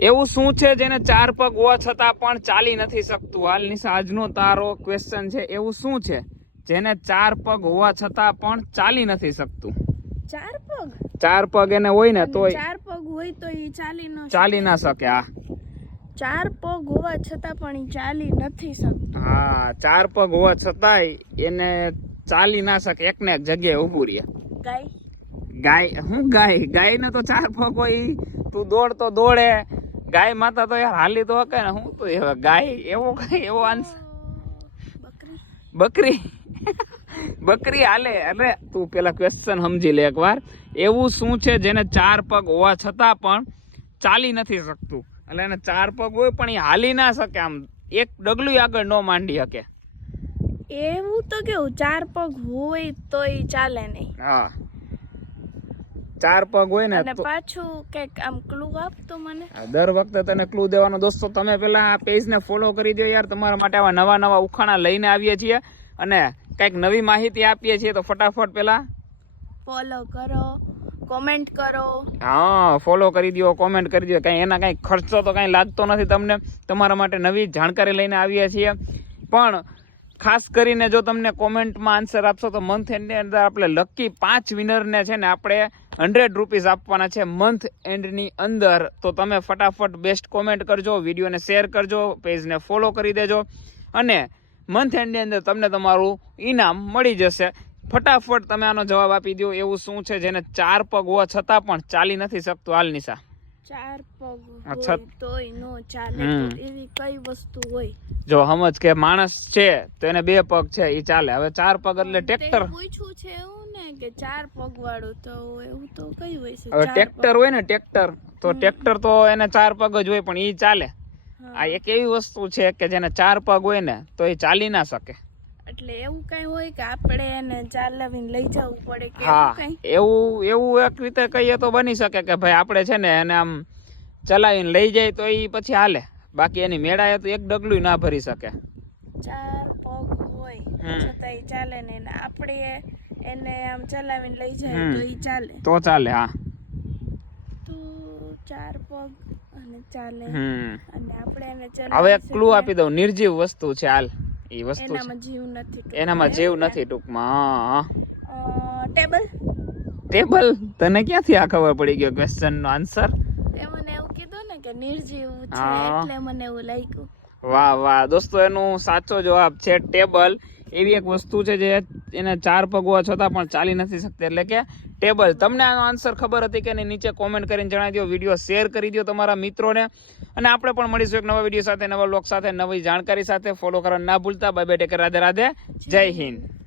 એવું શું છે જેને ચાર પગ હોવા છતાં પણ ચાલી નથી શકતું? હાલ નિશા આજનો તારો ક્વેશ્ચન છે એવું શું છે જેને ચાર પગ હોવા છતાં પણ ચાલી નથી શકતું? ચાર પગ? ચાર પગ એને હોય ને તો ચાર પગ હોય તો એ ચાલી ન ચાલી ના શકે આ ચાર પગ હોવા છતાં પણ એ ચાલી નથી શકતું. હા ચાર પગ હોવા છતાંય એને ચાલી ના શકે એકને એક જગ્યાએ ઊભું રહે. ગાય? ગાય હું ગાય? ગાય ને તો ચાર પગ હોય તું દોડ તો દોડે ગાય માતા તો યાર હાલી તો હકે ને હું તો હવે ગાય એવો કઈ એવો આન્સર બકરી. બકરી. બકરી હાલે. અરે તું પેલા ક્વેશ્ચન સમજી લે એકવાર. એવું શું છે જેને ચાર પગ હોવા છતાં પણ ચાલી નથી શકતું? એટલે એને ચાર પગ હોય પણ એ હાલી ના શકે આમ. એક ડગલું આગળ ન માંડી શકે. એવું તો કેવું ચાર પગ હોય તો એ ચાલે નહીં. હા. ચાર પગ હોય ને પાછું કંઈક આમ ક્લુ આપ તો મને દર વખતે તને ક્લુ દેવાનો દોસ્તો તમે પેલા આ પેજને ફોલો કરી દો યાર. તમારા માટે આવા નવા નવા ઉખાણા લઈને આવીએ છીએ અને કંઈક નવી માહિતી આપીએ છીએ તો ફટાફટ પેલા ફોલો કરો કોમેન્ટ કરો. હા ફોલો કરી દો કોમેન્ટ કરી દો કાંઈ એના કઈ ખર્ચો તો કઈ લાગતો નથી તમને. તમારા માટે નવી જાણકારી લઈને આવીએ છીએ. પણ ખાસ કરીને જો તમને કોમેન્ટમાં આન્સર આપશો તો મંથ એન્ડની અંદર આપણે લકી પાંચ વિનરને છે ને આપણે હંડ્રેડ રૂપીઝ આપવાના છે મંથ એન્ડની અંદર. તો તમે ફટાફટ બેસ્ટ કોમેન્ટ કરજો વિડીયોને શેર કરજો પેજને ફોલો કરી દેજો. અને મંથ એન્ડની અંદર તમને તમારું ઇનામ મળી જશે. ફટાફટ તમે આનો જવાબ આપી દો એવું શું છે જેને ચાર પગ હોવા છતાં પણ ચાલી નથી શકતું, હાલ નિશા. ચાર પગ હોય તોય નો ચાલે. એવી કઈ વસ્તુ હોય? જો સમજ કે માણસ છે તો એને બે પગ છે એ ચાલે. હવે ચાર પગ એટલે ટ્રેક્ટર. પૂછ્યું છે એવું ને કે ચાર પગ વાળું તો એવું તો કઈ હોય છે હવે ટ્રેક્ટર હોય ને ટ્રેક્ટર તો ટ્રેક્ટર તો એને ચાર પગ જ હોય પણ એ ચાલે. આ એક એવી વસ્તુ છે કે જેને ચાર પગ હોય ને તો એ ચાલી ના શકે. એટલે એવું કઈ હોય કે આપણે એને ચાલવીને લઈ જવું પડે કે હા એવું એવું એક રીતે કહીએ તો બની શકે કે ભાઈ આપણે છે ને એને આમ ચલાવીને લઈ જાય તો એ પછી હાલે. બાકી એની મેળાએ તો એક ડગલું ના ભરી શકે. ચાર પગ હોય હમ. છતાં ઈ ચાલે ને આપણે એને આમ ચલાવીને લઈ જાય તો એ ચાલે. તો ચાલે હા. તો ચાર પગ અને ચાલે. અને આપણે એને હવે એક ક્લુ આપી દઉં નિર્જીવ વસ્તુ છે હાલ. એ વસ્તુ એનામાં જીવ નથી ટૂંકમાં. એનામાં જેવ નથી ટૂંકમાં ટેબલ? ટેબલ? તને ક્યાંથી આ ખબર પડી ગયો ક્વેશ્ચન નો આન્સર? તે મને એવું કીધું ને કે નિર્જીવ છે એટલે મને એવું લાગ્યું. વાહ વાહ. દોસ્તો એનું સાચો જવાબ છે ટેબલ. એવી એક વસ્તુ છે જે એને ચાર પગ હોવા છતાં પણ ચાલી નથી શકતી. એટલે કે ટેબલ તમને આનો આન્સર ખબર હતી કે નીચે કોમેન્ટ કરીને જણાવી દો વીડિયો શેર કરી દો તમારા મિત્રોને. અને આપણે પણ મળીશું એક નવા વીડિયો સાથે નવા લોક સાથે નવી જાણકારી સાથે. ફોલો કરવા ના ભૂલતા. બાય ટેક રાધે રાધે જય હિન્દ.